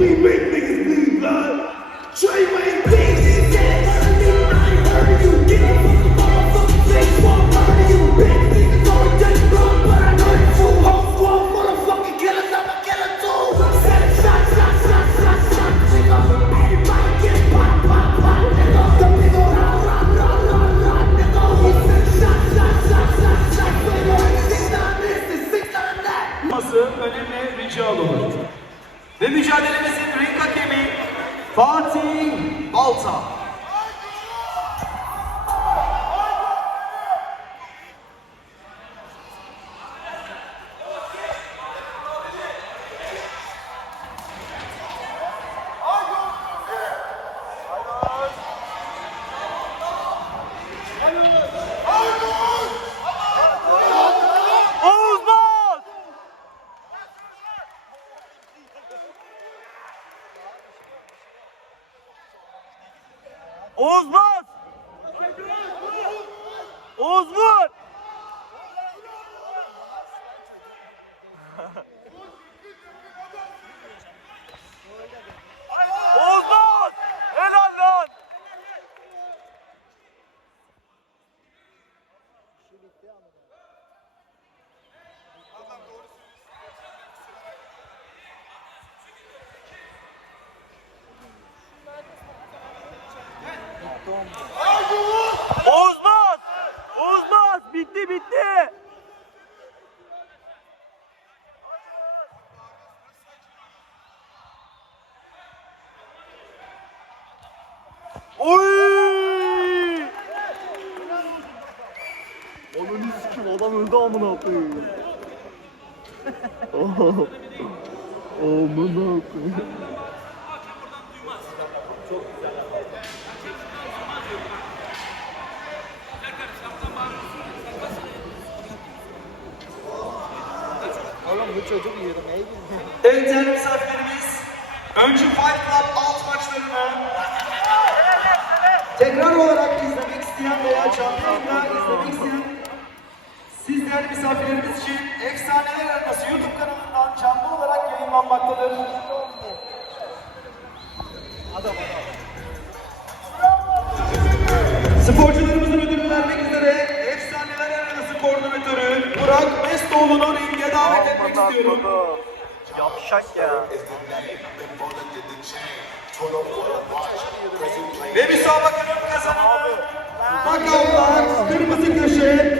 we make Ve mücadelemizin ring hakemi Fatih Balta. Oğuz bas. Oğuz vur. Helal lan. Oğuz bas. Bitti bitti. Oy! Ananı sikim adam öldü amına koyayım. Amına koyayım. Oğlum bu çocuk neyi bilmiyor. Evet değerli misafirlerimiz, önce Fight Club alt maçlarını tekrar olarak izlemek isteyen veya canlı izlemek isteyen siz değerli misafirlerimiz için Efsaneler Arenası YouTube kanalından canlı olarak yayınlanmaktadır. Sporcularımızın ödülünü Burak Mestoğlu'nu ringe davet etmek istiyorum. Yavşak ya. Ve müsabakanın kazananı Knockoutlar Kırmızı Köşe